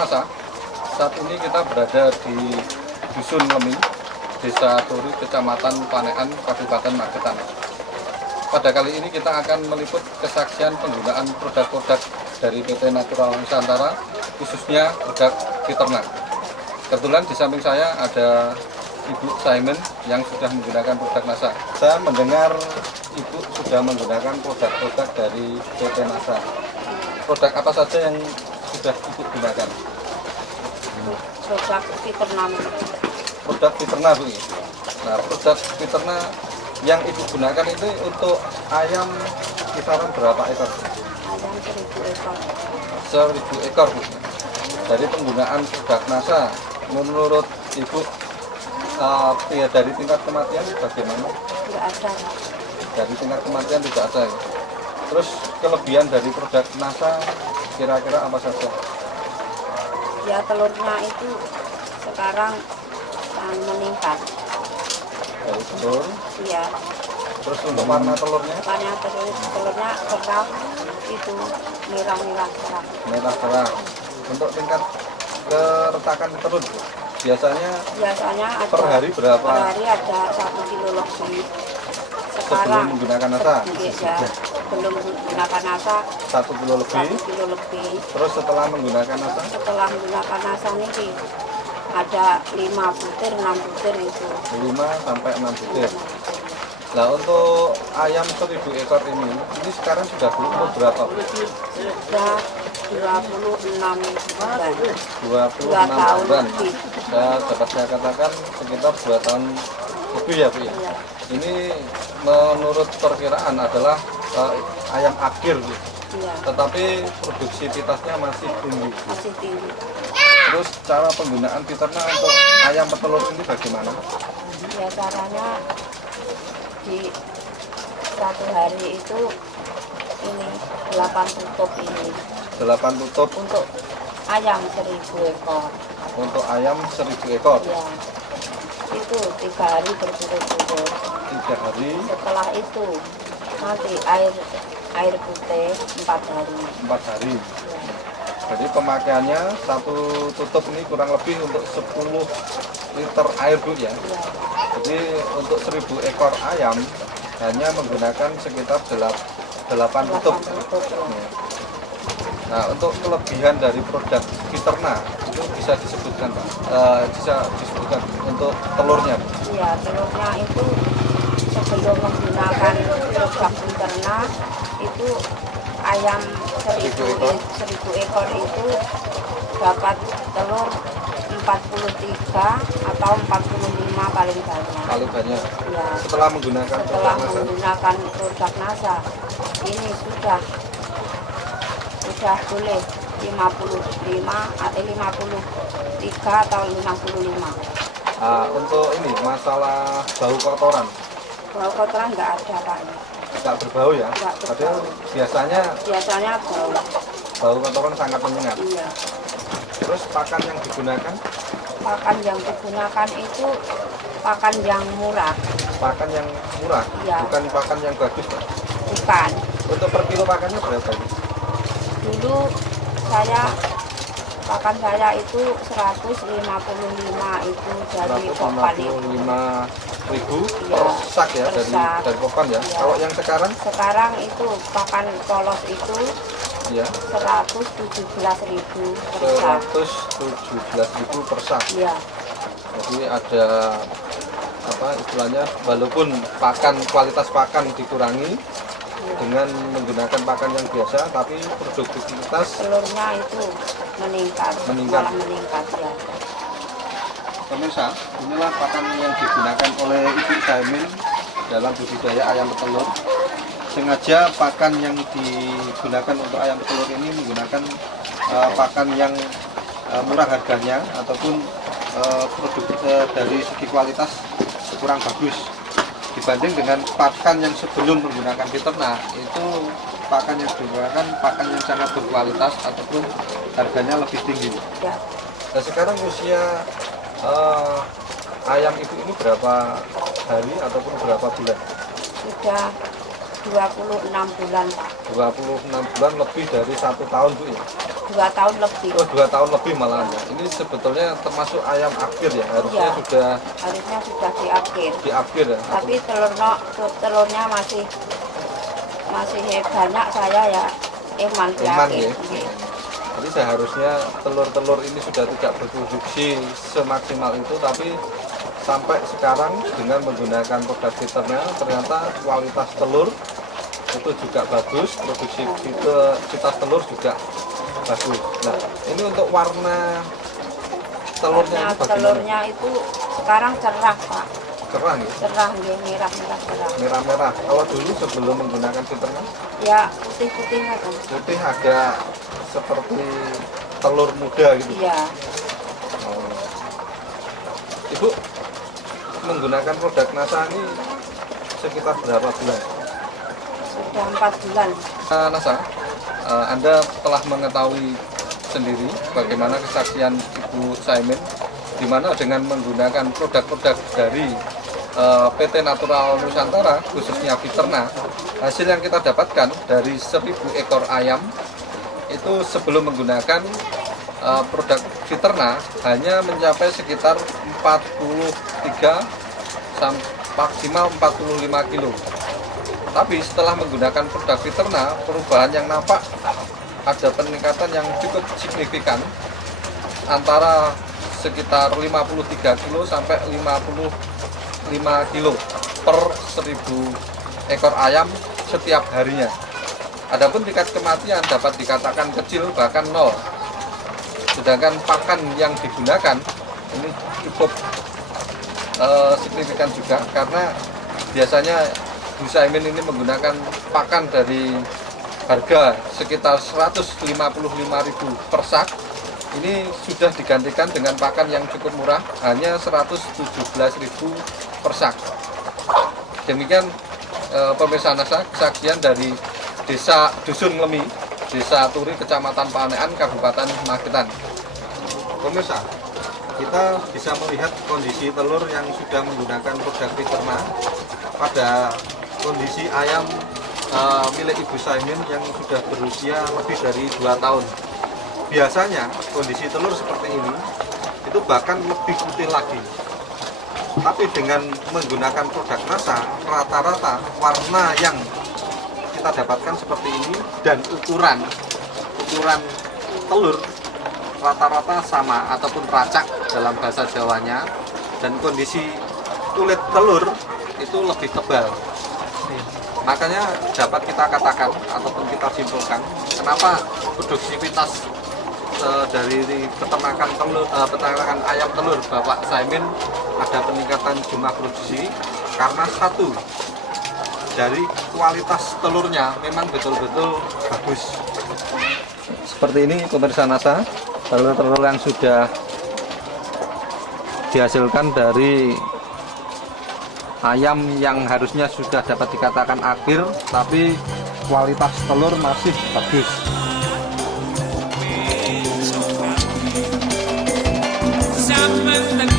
Nasa. Saat ini kita berada di Dusun Leming, Desa Turi, Kecamatan Panekan, Kabupaten Magetan. Pada kali ini kita akan meliput kesaksian penggunaan produk-produk dari PT Natural Nusantara, khususnya produk Fiterna. Kebetulan di samping saya ada Ibu Simon yang sudah menggunakan produk NASA. Saya mendengar Ibu sudah menggunakan produk-produk dari PT NASA. Produk apa saja yang sudah Ibu gunakan? Produk Fiterna. Produk Fiterna, Bu. Nah, produk Fiterna yang Ibu gunakan itu untuk ayam kisaran berapa ekor? Ayam 1000 ekor. 1000 ekor, Bu. Dari penggunaan produk NASA, menurut Ibu dari tingkat kematian bagaimana? Tidak ada. Dari tingkat kematian tidak ada. Ya? Terus kelebihan dari produk NASA kira-kira apa saja? Ya, telurnya itu sekarang meningkat. Dari telur. Iya. Terus untuk warna telurnya? Warna telurnya cerah, itu merah-merah cerah. Merah cerah. Untuk tingkat keretakan telur, biasanya ada per hari berapa? Per hari ada 1 kilo lebih. Sebelum menggunakan NASA? Ya, sebelum menggunakan NASA 1 kilo lebih. 1 kilo lebih. Terus setelah menggunakan NASA? Setelah menggunakan NASA ini ada 5 butir, 6 butir itu. 5 sampai 6 butir. Nah, untuk ayam 1000 ekor ini sekarang sudah berumur berapa, Bu? Sudah 26 bulan. 26 tahun bulan. lebih. Dapat saya katakan sekitar 2 tahun lebih ya, Bu ya. Iya. Ini menurut perkiraan adalah ayam akhir, Bu. Iya. Tetapi produktivitasnya masih tinggi. Masih tinggi. Terus cara penggunaan Fiterna untuk ayam petelur ini bagaimana? Ya, caranya di satu hari itu ini 8 tutup ini. 8 tutup Untuk ayam 1000 ekor. untuk ayam 1000 ekor. Ya. Itu 3 hari berturut-turut. 3 hari. Setelah itu nanti air putih 4 hari. 4 hari. Ya. Jadi pemakaiannya satu tutup ini kurang lebih untuk 10 liter air, Bu ya. Ya. Jadi untuk 1000 ekor ayam hanya menggunakan sekitar 8 tutup. Ya. Nah, untuk kelebihan dari produk Fiterna itu bisa disebutkan, Pak. Bisa disebutkan untuk telurnya. Iya, telurnya itu sebelum menggunakan produk Fiterna itu ayam 1000 ekor itu dapat telur 43 atau 45 paling banyak. Paling banyak. Ya. Setelah menggunakan produk NASA. Menggunakan produk NASA ini sudah boleh 55 atau 53 atau 55. Untuk ini masalah bau kotoran. Bau kotoran nggak ada, Pak. Nggak berbau ya? Nggak berbau. Padahal biasanya Bau kotoran sangat menyengat. Iya. Terus pakan yang digunakan? Pakan yang digunakan itu pakan yang murah. Pakan yang murah? Iya. Bukan pakan yang bagus, Pak? Bukan. Untuk per kilo pakannya berapa ini? Dulu pakan saya itu 155 itu dari pakan itu. 155.000 Iya, per sak ya, per sak. dari pakan ya. Iya. Kalau yang sekarang? Sekarang itu pakan polos itu Ya. 117.000 per sak. 117.000 per sak. Iya. Jadi ada istilahnya, walaupun kualitas pakan dikurangi dengan menggunakan pakan yang biasa, tapi produktivitas telurnya itu meningkat. Malah meningkat ya. Pemirsa, inilah pakan yang digunakan oleh Ibu Simon dalam budidaya ayam petelur. Sengaja pakan yang digunakan untuk ayam petelur ini menggunakan pakan yang murah harganya ataupun dari segi kualitas kurang bagus dibanding dengan pakan yang sebelum menggunakan Fiterna. Itu pakan yang digunakan pakan yang sangat berkualitas ataupun harganya lebih tinggi. Ya. Nah, sekarang usia ayam ibu ini berapa hari ataupun berapa bulan? Sudah 26 bulan, Pak. 26 bulan, lebih dari 1 tahun, Bu ya? 2 tahun lebih. Oh, 2 tahun lebih malah ya. Ini sebetulnya termasuk ayam akhir ya, harusnya Iya. Harusnya sudah di akhir. di akhir ya. Tapi telurnya masih banyak, saya ya eman di Eman akhir. ya. Jadi seharusnya telur-telur ini sudah tidak berproduksi semaksimal itu, tapi sampai sekarang dengan menggunakan produk fiturnya ternyata kualitas telur itu juga bagus, produktivitas telur juga bagus. Nah, ini untuk warna telurnya Warna itu bagaimana? telurnya itu sekarang cerah, Pak. Cerah ya? Cerah, ya, merah-merah cerah. Merah-merah. Kalau dulu sebelum menggunakan fiturnya Ya, putih-putih aja. putih agak seperti telur muda gitu. Iya, Oh. Ibu menggunakan produk NASA ini sekitar berapa bulan? sudah 4 bulan. NASA, Anda telah mengetahui sendiri bagaimana kesaksian Ibu Saimin, di mana dengan menggunakan produk-produk dari PT Natural Nusantara, khususnya Fiterna, hasil yang kita dapatkan dari 1000 ekor ayam itu sebelum menggunakan produk Fiterna hanya mencapai sekitar 43 maksimal 45 kilo. Tapi setelah menggunakan produk Fiterna, perubahan yang nampak ada peningkatan yang cukup signifikan antara sekitar 53 kilo sampai 55 kilo per 1000 ekor ayam setiap harinya. Adapun tingkat kematian dapat dikatakan kecil bahkan 0. Sedangkan pakan yang digunakan ini cukup signifikan juga, karena biasanya Bu Saimin ini menggunakan pakan dari harga sekitar 155.000 per sak. Ini sudah digantikan dengan pakan yang cukup murah, hanya 117.000 per sak. Demikian pemirsa NASA, kesaksian dari Desa Dusun Lemi, Desa Turi, Kecamatan Panekan, Kabupaten Magetan. Pemirsa, kita bisa melihat kondisi telur yang sudah menggunakan produk Fiterna pada kondisi ayam milik Ibu Saimin yang sudah berusia lebih dari 2 tahun. Biasanya kondisi telur seperti ini itu bahkan lebih putih lagi. Tapi dengan menggunakan produk NASA, rata-rata warna yang kita dapatkan seperti ini dan ukuran telur rata-rata sama ataupun racak dalam bahasa Jawanya, dan kondisi kulit telur itu lebih tebal. Makanya dapat kita katakan ataupun kita simpulkan kenapa produktivitas dari peternakan ayam telur Bapak Saimin ada peningkatan jumlah produksi, karena satu, dari kualitas telurnya memang betul-betul bagus. Seperti ini pemirsa NASA, telur-telur yang sudah dihasilkan dari ayam yang harusnya sudah dapat dikatakan akhir, tapi kualitas telur masih bagus. Zaman